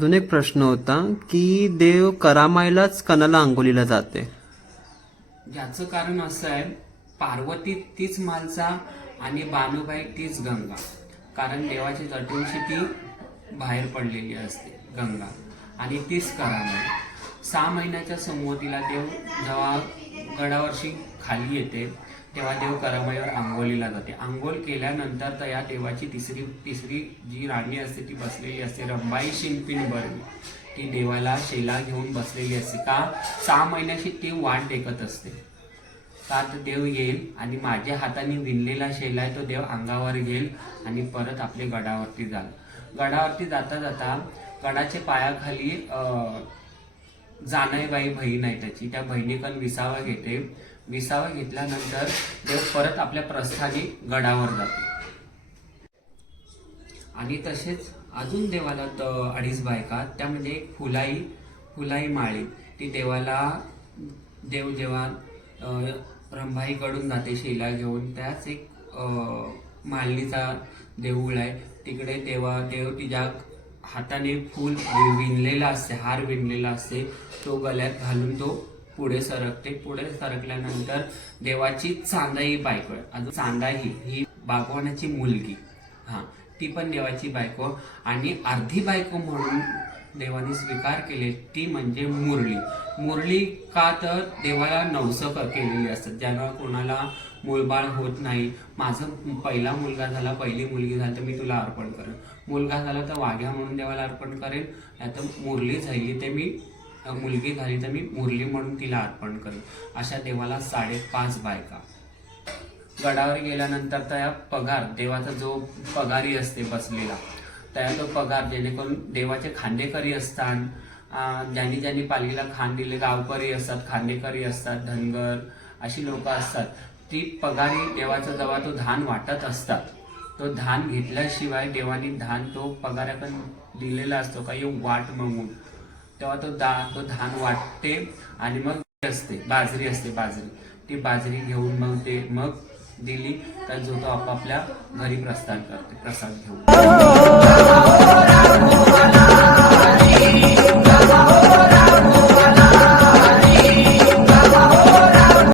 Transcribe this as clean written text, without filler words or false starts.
अजून एक प्रश्न होता की देव करामायलाच कणाला अंघोलीला जाते. याचं कारण असं आहे, पार्वती तीच मालसा आणि बानुबाई तीच गंगा. कारण देवाची जटूंशी ती बाहेर पडलेली असते गंगा, आणि तीच करामाई. 6 महिन्याच्या संमतीला देव जेव्हा गडावरशी खाली येते तेव्हा देव करामाईवर आंघोलीला जाते. आंघोळ केल्यानंतर तर या देवाची तिसरी जी राणी असते ती बसलेली असते, रंबाई शिंपीन बरवी. ती देवाला शेला घेऊन बसलेली असते. का? 6 महिन्याची ती वाट देखत असते. का तर देव येईल आणि माझ्या हाताने विणलेला शेला आहे तो देव अंगावर घेईल आणि परत आपले गडावरती जाल. गडावरती जाता जाता गडाच्या पायाखाली जानाईबाई बहीण आहे त्याची, त्या बहिणीकडून विसावा घेते. विसावा घेतल्यानंतर देव परत आपल्या प्रस्थानी गडावर जाते. आणि तसेच अजून देवाला 2.5 बायका, त्यामध्ये एक फुलाई माळी. ती देवाला देव जेव्हा रंभाईकडून जाते शेला घेऊन, त्याच एक मालनीचा देऊळ आहे तिकडे. देव तिच्या हाताने फूल विणलेला असते, हार विणलेला असते, तो गळ्यात घालून तो पुढे सरकते. पुढे सरकल्यानंतर देवाची चांदाई बायको आहे. अजून चांदाई ही बागवानाची मुलगी, ती पण देवाची बायको. आणि अर्धी बायको म्हणून देवाने स्वीकार केले ती म्हणजे मुरली. का तर देवाला नवसं केलेली असतात, ज्यांना कोणाला मूलबाळ होत नाही. माझं पहिला मुलगा झाला, पहिली मुलगी झाली तर मी तुला अर्पण करेन. मुलगा झाला तर वाघ्या म्हणून देवाला अर्पण करेन, नाही तर मुरली झाली ते मी मुलगी झाली तर मी मुरली म्हणून तिला अर्पण करेन. अशा देवाला 5.5 बायका. गडावर गेल्यानंतर त्या पगार, देवाचा जो पगारी असते बसलेला, त्या तो पगार, जेणेकरून देवाचे खांदेकरी असतात, ज्यांनी पालखीला खांद दिले, गावकरी असतात, खांदेकरी असतात, धनगर अशी लोक असतात. ती पगारी देवाचा जेव्हा तो धान वाटत असतात, तो धान घेतल्याशिवाय देवानी धान तो पगाराकडून दिलेला असतो काही वाट म्हणून, तेव्हा तो धान वाटते. आणि मग बाजरी असते, ती बाजरी घेऊन मग दिली तर जो तो आपापल्या घरी प्रस्थान करते प्रसाद घेऊन.